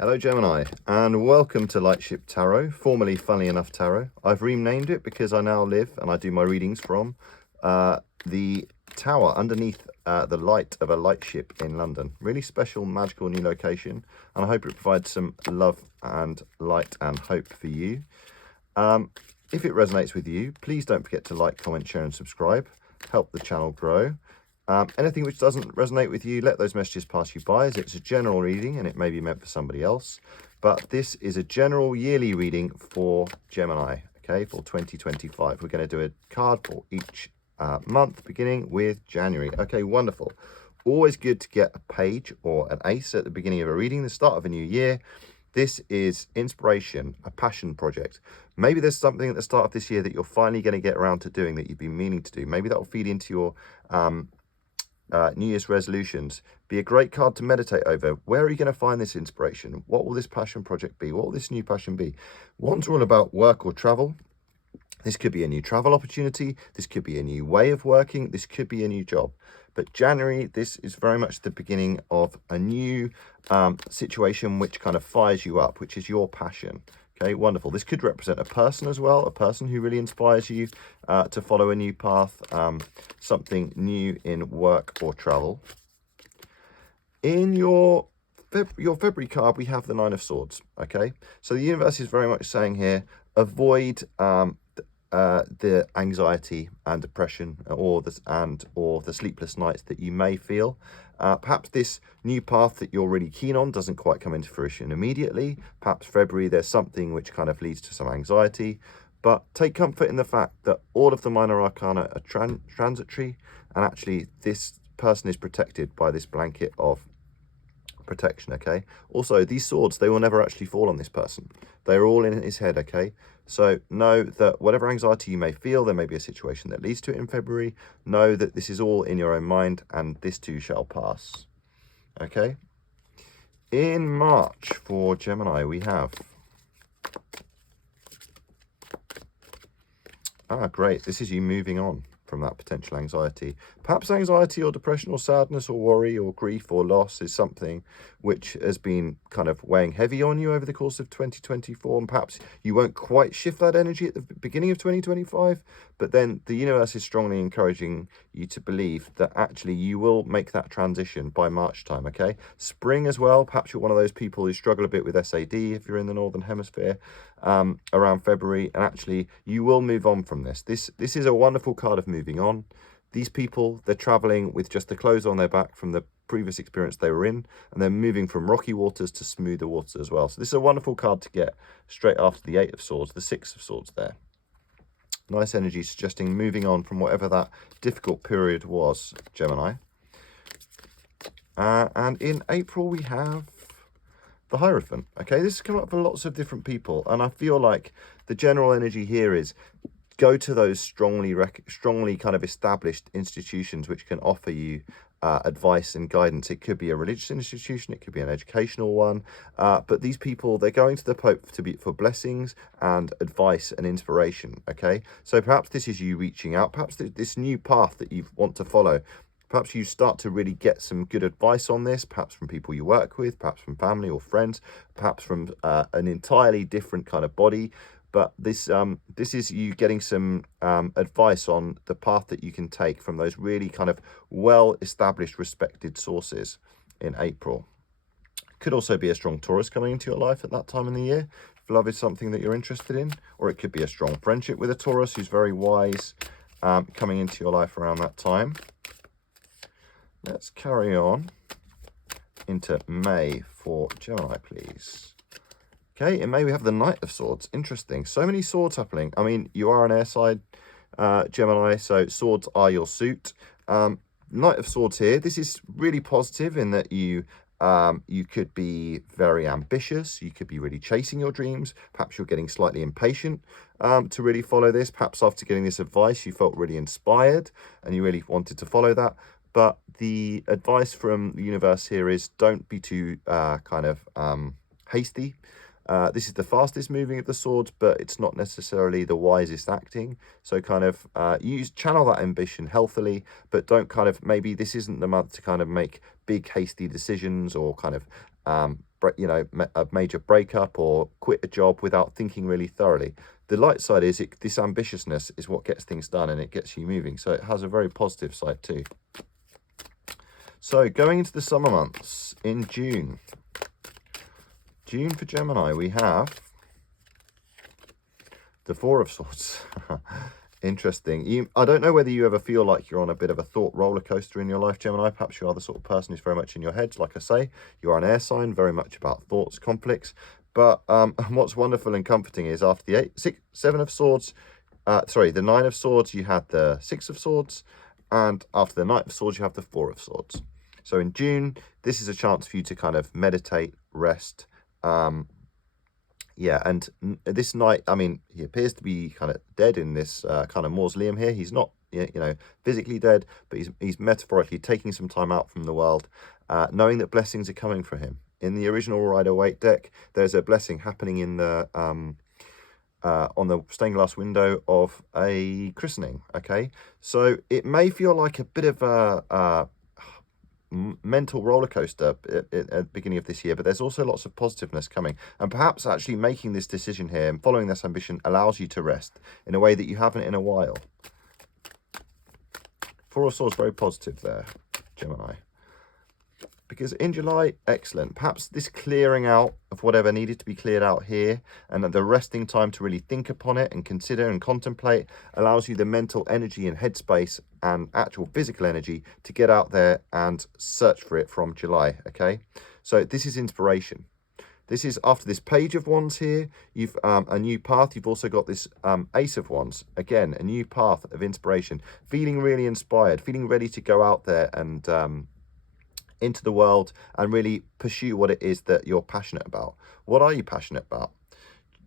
Hello Gemini, and welcome to Lightship Tarot, formerly Funny Enough Tarot. I've renamed it because I now live and I do my readings from the tower underneath the light of a lightship in London. Really special, magical new location, and I hope it provides some love and light and hope for you. If it resonates with you, please don't forget to like, comment, share and subscribe. Help the channel grow. Anything which doesn't resonate with you, let those messages pass you by, as it's a general reading and it may be meant for somebody else. But this is a general yearly reading for Gemini, okay, for 2025. We're going to do a card for each month, beginning with January. Okay, wonderful. Always good to get a page or an ace at the beginning of a reading, the start of a new year. This is inspiration, a passion project. Maybe there's something at the start of this year that you're finally going to get around to doing that you've been meaning to do. Maybe that will feed into your New Year's resolutions. Be a great card to meditate over. Where are you going to find this inspiration? What will this passion project be? What will this new passion be? One's all about work or travel. This could be a new travel opportunity. This could be a new way of working. This could be a new job. But January, this is very much the beginning of a new situation which kind of fires you up, which is your passion. Okay, wonderful. This could represent a person as well, a person who really inspires you to follow a new path, something new in work or travel. In your February card, we have the Nine of Swords, okay? So the universe is very much saying here, avoid the anxiety and depression or the sleepless nights that you may feel. Perhaps this new path that you're really keen on doesn't quite come into fruition immediately. Perhaps February there's something which kind of leads to some anxiety, but take comfort in the fact that all of the minor arcana are transitory, and actually this person is protected by this blanket of protection, okay? Also, these swords, they will never actually fall on this person. They're all in his head, okay? So know that whatever anxiety you may feel, there may be a situation that leads to it in February. Know that this is all in your own mind, and this too shall pass, okay? In March for Gemini, we have... great. This is you moving on from that potential anxiety. Perhaps anxiety or depression or sadness or worry or grief or loss is something which has been kind of weighing heavy on you over the course of 2024, and perhaps you won't quite shift that energy at the beginning of 2025, but then the universe is strongly encouraging you to believe that actually you will make that transition by March time, okay? Spring as well, perhaps you're one of those people who struggle a bit with SAD if you're in the Northern Hemisphere around February, and actually you will move on from this. This is a wonderful card of moving on. These people, they're traveling with just the clothes on their back from the previous experience they were in, and they're moving from rocky waters to smoother waters as well. So this is a wonderful card to get straight after the Eight of Swords, the Six of Swords there. Nice energy suggesting moving on from whatever that difficult period was, Gemini. And in April we have the Hierophant. Okay, this has come up for lots of different people, and I feel like the general energy here is go to those strongly kind of established institutions which can offer you advice and guidance. It could be a religious institution, it could be an educational one, but these people, they're going to the Pope for blessings and advice and inspiration, okay? So perhaps this is you reaching out, perhaps this new path that you want to follow. Perhaps you start to really get some good advice on this, perhaps from people you work with, perhaps from family or friends, perhaps from an entirely different kind of body. But this is you getting some advice on the path that you can take from those really kind of well-established, respected sources in April. Could also be a strong Taurus coming into your life at that time in the year, if love is something that you're interested in, or it could be a strong friendship with a Taurus who's very wise coming into your life around that time. Let's carry on into May for Gemini, please. Okay, in May we have the Knight of Swords. Interesting. So many swords happening. I mean, you are an air side Gemini, so swords are your suit. Knight of Swords here. This is really positive in that you could be very ambitious. You could be really chasing your dreams. Perhaps you're getting slightly impatient to really follow this. Perhaps after getting this advice, you felt really inspired and you really wanted to follow that. But the advice from the universe here is don't be too hasty. This is the fastest moving of the swords, but it's not necessarily the wisest acting. So kind of channel that ambition healthily, but don't maybe this isn't the month to kind of make big hasty decisions or kind of a major breakup or quit a job without thinking really thoroughly. The light side is this ambitiousness is what gets things done, and it gets you moving. So it has a very positive side too. So going into the summer months in June. June for Gemini, we have the Four of Swords. Interesting. I don't know whether you ever feel like you're on a bit of a thought roller coaster in your life, Gemini. Perhaps you are the sort of person who's very much in your head. Like I say, you are an air sign, very much about thoughts, conflicts. But what's wonderful and comforting is after the the Nine of Swords, you had the Six of Swords. And after the Knight of Swords, you have the Four of Swords. So in June, this is a chance for you to kind of meditate, rest. Yeah, and this knight, I mean, he appears to be kind of dead in this kind of mausoleum here. He's not, physically dead, but he's metaphorically taking some time out from the world, knowing that blessings are coming for him. In the original Rider-Waite deck, there's a blessing happening in the on the stained glass window of a christening. Okay, so it may feel like a bit of a mental roller coaster at the beginning of this year, but there's also lots of positiveness coming, and perhaps actually making this decision here and following this ambition allows you to rest in a way that you haven't in a while. Four of Swords, very positive there, Gemini, because in July, excellent. Perhaps this clearing out of whatever needed to be cleared out here, and the resting time to really think upon it and consider and contemplate allows you the mental energy and headspace and actual physical energy to get out there and search for it from July. Okay, so this is inspiration. This is after this Page of Wands here, you've a new path. You've also got this Ace of Wands, again, a new path of inspiration, feeling really inspired, feeling ready to go out there and into the world and really pursue what it is that you're passionate about. What are you passionate about?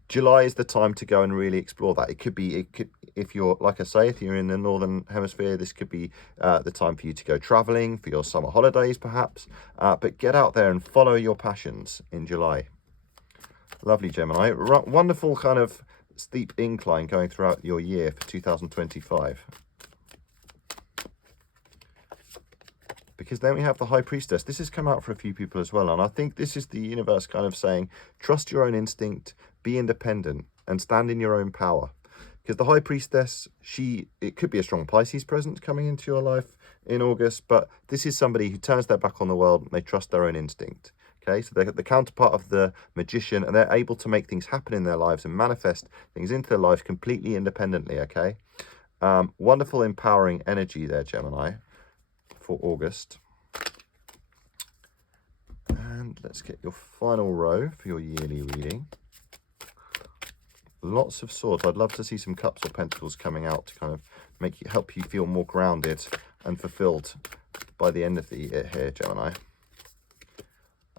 July is the time to go and really explore that. It could, if you're, like I say, if you're in the Northern Hemisphere, this could be the time for you to go traveling, for your summer holidays perhaps, but get out there and follow your passions in July. Lovely, Gemini. Wonderful kind of steep incline going throughout your year for 2025. Because then we have the High Priestess. This has come out for a few people as well, and I think this is the universe kind of saying, trust your own instinct, be independent, and stand in your own power. Because the High Priestess, it could be a strong Pisces presence coming into your life in August, but this is somebody who turns their back on the world and they trust their own instinct. Okay, so they're the counterpart of the Magician, and they're able to make things happen in their lives and manifest things into their lives completely independently. Okay, wonderful, empowering energy there, Gemini, for August. And let's get your final row for your yearly reading. Lots of Swords. I'd love to see some Cups or Pentacles coming out to kind of help you feel more grounded and fulfilled by the end of the year here, Gemini.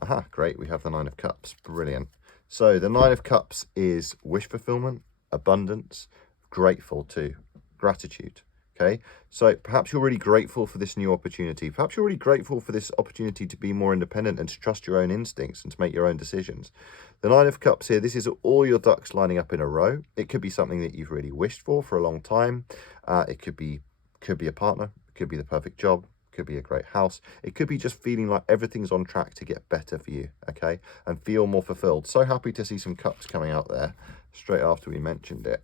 Aha, great. We have the Nine of Cups. Brilliant. So the Nine of Cups is wish fulfillment, abundance, grateful too, gratitude. Okay, so perhaps you're really grateful for this new opportunity. Perhaps you're really grateful for this opportunity to be more independent and to trust your own instincts and to make your own decisions. The Nine of Cups here, this is all your ducks lining up in a row. It could be something that you've really wished for a long time. It could be a partner, it could be the perfect job, it could be a great house. It could be just feeling like everything's on track to get better for you, okay, and feel more fulfilled. So happy to see some Cups coming out there straight after we mentioned it.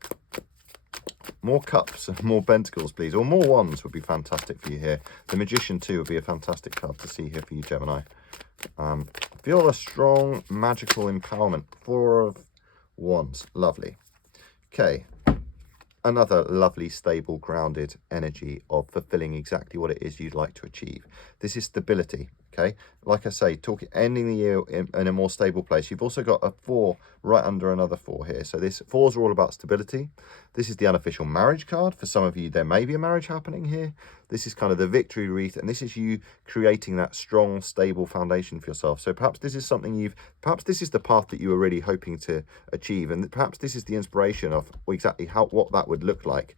More Cups and more Pentacles, please, or more Wands would be fantastic for you here. The Magician too would be a fantastic card to see here for you, Gemini. Feel a strong magical empowerment. Four of Wands, lovely. Okay, another lovely, stable, grounded energy of fulfilling exactly what it is you'd like to achieve. This is stability. Okay, like I say, ending the year in a more stable place. You've also got a 4 right under another 4 here. So this 4s are all about stability. This is the unofficial marriage card. For some of you, there may be a marriage happening here. This is kind of the victory wreath, and this is you creating that strong, stable foundation for yourself. So perhaps this is something perhaps this is the path that you were really hoping to achieve, and perhaps this is the inspiration of exactly what that would look like.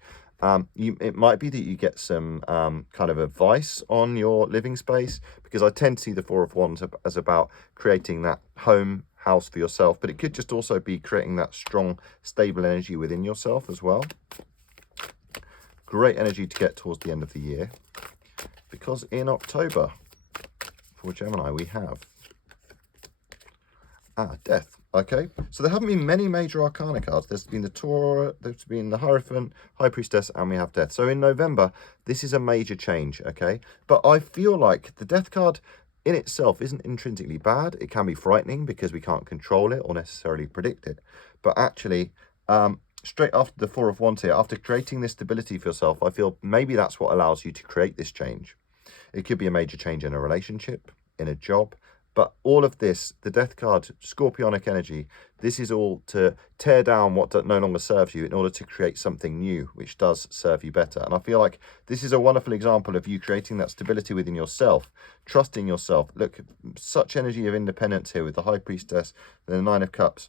It might be that you get some kind of advice on your living space, because I tend to see the Four of Wands as about creating that house for yourself, but it could just also be creating that strong, stable energy within yourself as well. Great energy to get towards the end of the year, because in October for Gemini we have Death. Okay, so there haven't been many major arcana cards. There's been the Torah, there's been the Hierophant, High Priestess, and we have Death. So in November, this is a major change, okay? But I feel like the Death card in itself isn't intrinsically bad. It can be frightening because we can't control it or necessarily predict it. But actually, straight after the Four of Wands here, after creating this stability for yourself, I feel maybe that's what allows you to create this change. It could be a major change in a relationship, in a job, but all of this, the Death card, Scorpionic energy, this is all to tear down what no longer serves you in order to create something new, which does serve you better. And I feel like this is a wonderful example of you creating that stability within yourself, trusting yourself. Look, such energy of independence here with the High Priestess, the Nine of Cups,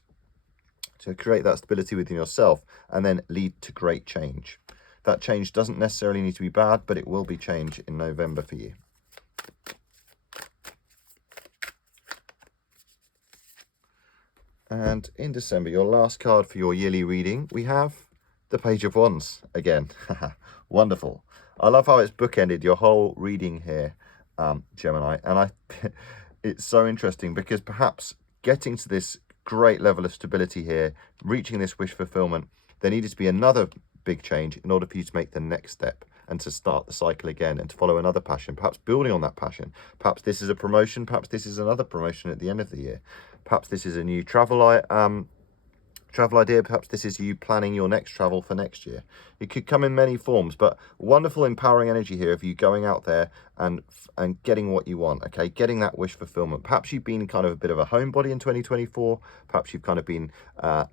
to create that stability within yourself and then lead to great change. That change doesn't necessarily need to be bad, but it will be change in November for you. And in December, your last card for your yearly reading, we have the Page of Wands again. Wonderful. I love how it's bookended your whole reading here, Gemini. And it's so interesting because perhaps getting to this great level of stability here, reaching this wish fulfillment, there needed to be another big change in order for you to make the next step and to start the cycle again and to follow another passion, perhaps building on that passion. Perhaps this is a promotion, perhaps this is another promotion at the end of the year. Perhaps this is a new travel idea. Perhaps this is you planning your next travel for next year. It could come in many forms, but wonderful empowering energy here of you going out there and getting what you want, okay? Getting that wish fulfillment. Perhaps you've been kind of a bit of a homebody in 2024. Perhaps you've kind of been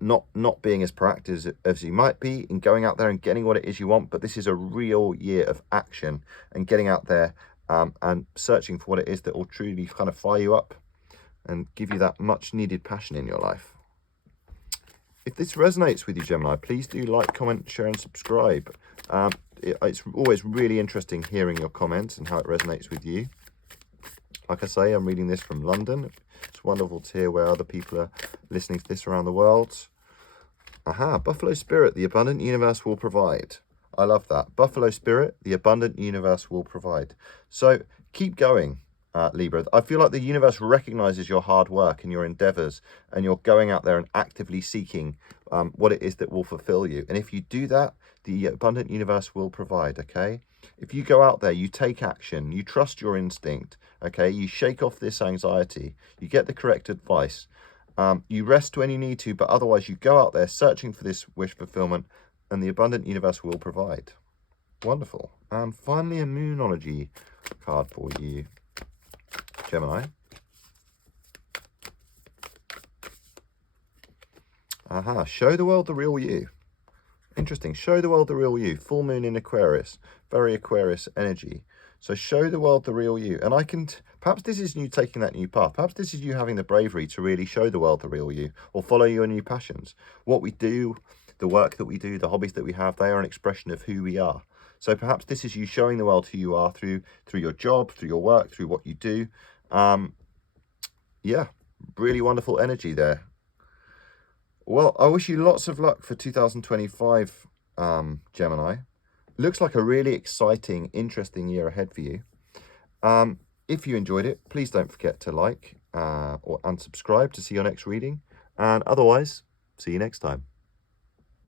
not being as proactive as you might be in going out there and getting what it is you want, but this is a real year of action and getting out there and searching for what it is that will truly kind of fire you up and give you that much needed passion in your life. If this resonates with you, Gemini, please do like, comment, share and subscribe. It's always really interesting hearing your comments and how it resonates with you. Like I say, I'm reading this from London. It's wonderful to hear where other people are listening to this around the world. Buffalo Spirit, the abundant universe will provide. I love that. Buffalo Spirit, the abundant universe will provide. So keep going. Libra, I feel like the universe recognizes your hard work and your endeavors, and you're going out there and actively seeking what it is that will fulfill you. And if you do that, the abundant universe will provide, okay? If you go out there, you take action, you trust your instinct, okay? You shake off this anxiety, you get the correct advice, you rest when you need to, but otherwise you go out there searching for this wish fulfillment, and the abundant universe will provide. Wonderful. And finally, a Moonology card for you, Gemini. Show the world the real you. Interesting. Show the world the real you. Full moon in Aquarius. Very Aquarius energy. So show the world the real you. And perhaps this is you taking that new path. Perhaps this is you having the bravery to really show the world the real you or follow your new passions. What we do, the work that we do, the hobbies that we have, they are an expression of who we are. So perhaps this is you showing the world who you are through your job, through your work, through what you do. Yeah, really wonderful energy there. Well, I wish you lots of luck for 2025, Gemini. Looks like a really exciting, interesting year ahead for you. If you enjoyed it, please don't forget to like or unsubscribe to see your next reading. And otherwise, see you next time.